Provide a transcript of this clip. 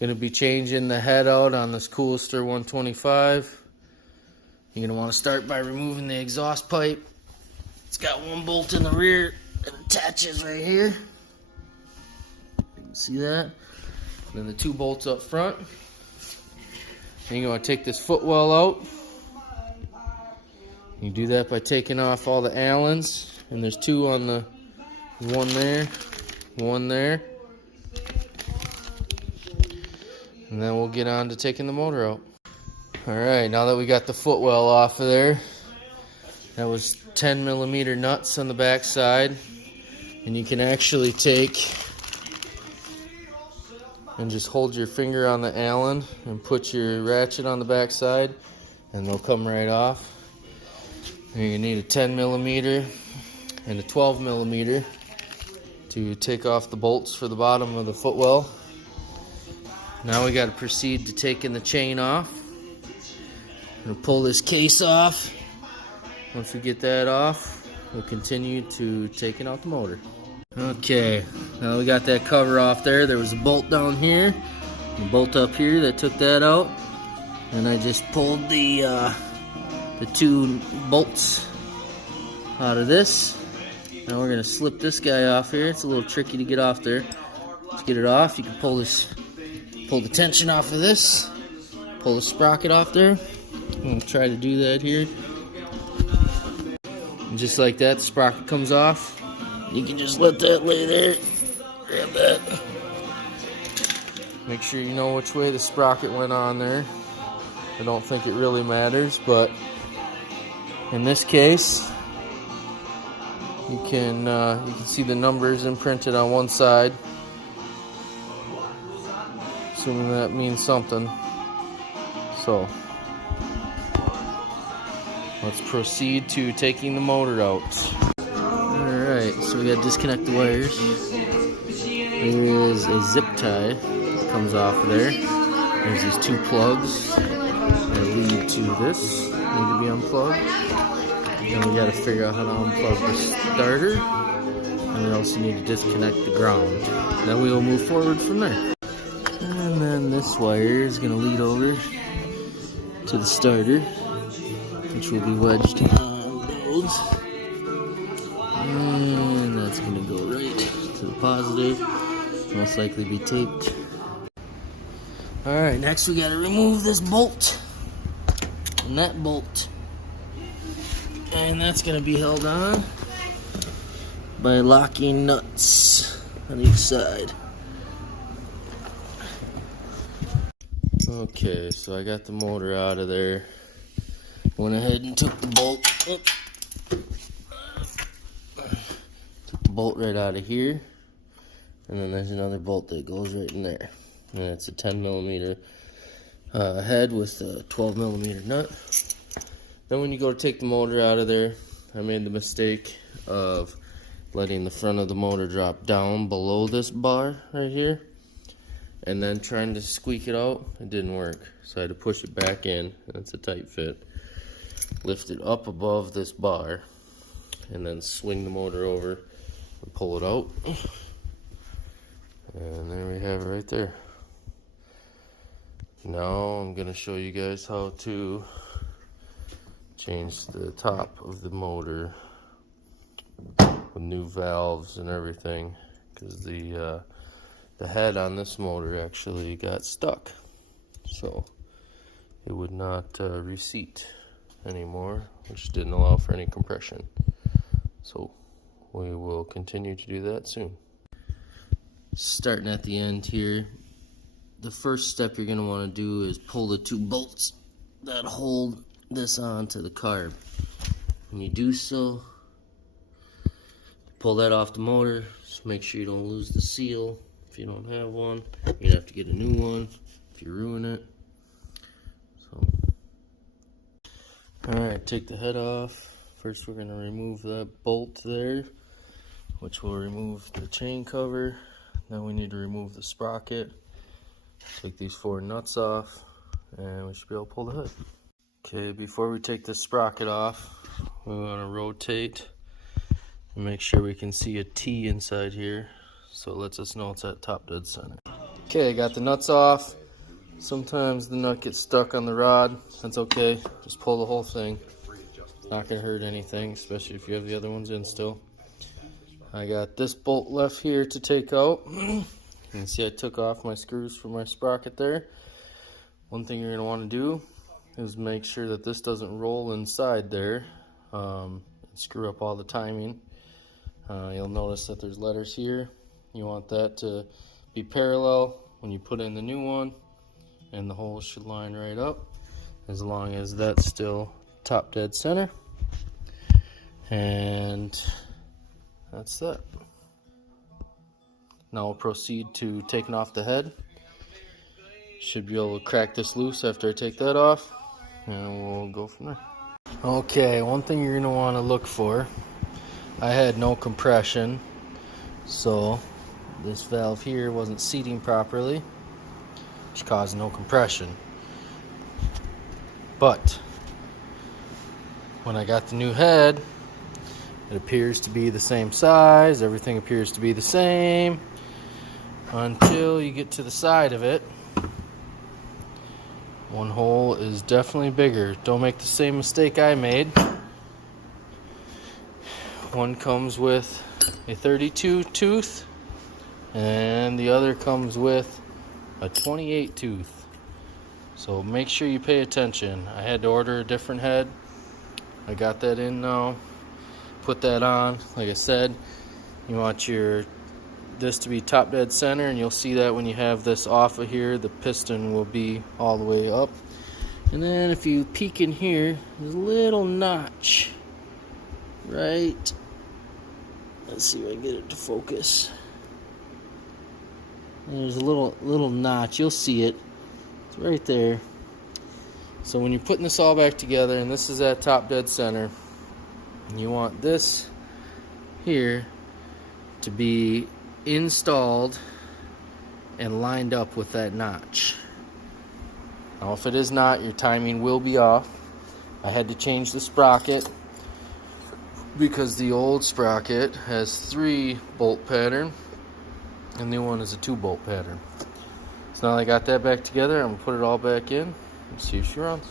Gonna be changing the head out on this coolster 125. You're gonna want to start by removing the exhaust pipe. It's got one bolt in the rear that attaches right here. You can see that. And then the two bolts up front. And you're gonna take this footwell out. You do that by taking off all the Allens, and there's two on the one there, one there. And then we'll get on to taking the motor out. Alright, now that we got the footwell off of there, that was 10mm nuts on the back side. And you can actually take and just hold your finger on the Allen and put your ratchet on the back side, and they'll come right off. And you need a 10mm and a 12mm to take off the bolts for the bottom of the footwell. Now we got to proceed to taking the chain off. I'm gonna pull this case off. Once we get that off, we'll continue to taking out the motor. Okay, now we got that cover off there. There was a bolt down here, a bolt up here that took that out, and I just pulled the two bolts out of this. Now we're gonna slip this guy off here. It's a little tricky to get off there. Let's get it off. You can pull the tension off of this, pull the sprocket off there. I'm gonna try to do that here. And just like that, the sprocket comes off. You can just let that lay there. Grab that. Make sure you know which way the sprocket went on there. I don't think it really matters, but in this case, you can see the numbers imprinted on one side. Assuming that means something. So let's proceed to taking the motor out. Alright, so we gotta disconnect the wires. There is a zip tie that comes off of there. There's these two plugs that lead to this. Need to be unplugged. Then we gotta figure out how to unplug the starter. And we also need to disconnect the ground. Then we will move forward from there. And then this wire is gonna lead over to the starter, which will be wedged on those. And that's going to go right to the positive. Most likely be taped. Alright, next we got to remove this bolt. And that bolt. And that's going to be held on by locking nuts on each side. Okay, so I got the motor out of there. Went ahead and took the bolt. Took the bolt right out of here. And then there's another bolt that goes right in there. And it's a 10mm head with a 12mm nut. Then when you go to take the motor out of there, I made the mistake of letting the front of the motor drop down below this bar right here. And then trying to squeak it out, it didn't work. So I had to push it back in, and it's a tight fit. Lift it up above this bar, and then swing the motor over and pull it out. And there we have it right there. Now I'm going to show you guys how to change the top of the motor with new valves and everything, because the head on this motor actually got stuck, so it would not reseat anymore, which didn't allow for any compression. So we will continue to do that soon. Starting at the end here, the first step you're going to want to do is pull the two bolts that hold this onto the carb. When you do so, pull that off the motor. Just make sure you don't lose the seal. If you don't have one, you're gonna have to get a new one if you ruin it. So, alright, take the head off. First we're gonna remove that bolt there, which will remove the chain cover. Then we need to remove the sprocket. Take these 4 nuts off, and we should be able to pull the hood. Okay, before we take the sprocket off, we want to rotate and make sure we can see a T inside here, so it lets us know it's at top dead center. Okay, got the nuts off. Sometimes the nut gets stuck on the rod. That's okay. Just pull the whole thing. It's not going to hurt anything, especially if you have the other ones in still. I got this bolt left here to take out. You can see I took off my screws for my sprocket there. One thing you're going to want to do is make sure that this doesn't roll inside there and screw up all the timing. You'll notice that there's letters here. You want that to be parallel when you put in the new one, and the holes should line right up as long as that's still top dead center. And that's that. Now we'll proceed to taking off the head. Should be able to crack this loose after I take that off, and we'll go from there. Okay, one thing you're going to want to look for, I had no compression, so this valve here wasn't seating properly, which caused no compression. But when I got the new head, it appears to be the same size, everything appears to be the same, until you get to the side of it. One hole is definitely bigger. Don't make the same mistake I made. One comes with a 32 tooth and the other comes with a 28 tooth. So make sure you pay attention. I had to order a different head. I got that in now. Put that on. Like I said, you want this to be top dead center, and you'll see that when you have this off of here, the piston will be all the way up. And then if you peek in here, there's a little notch right, let's see if I can get it to focus. There's a little notch, you'll see it, it's right there. So when you're putting this all back together, and this is at top dead center, and you want this here to be installed and lined up with that notch. Now if it is not, your timing will be off. I had to change the sprocket because the old sprocket has 3 bolt pattern and the new one is a 2 bolt pattern. So now I got that back together, I'm gonna put it all back in and see if she runs.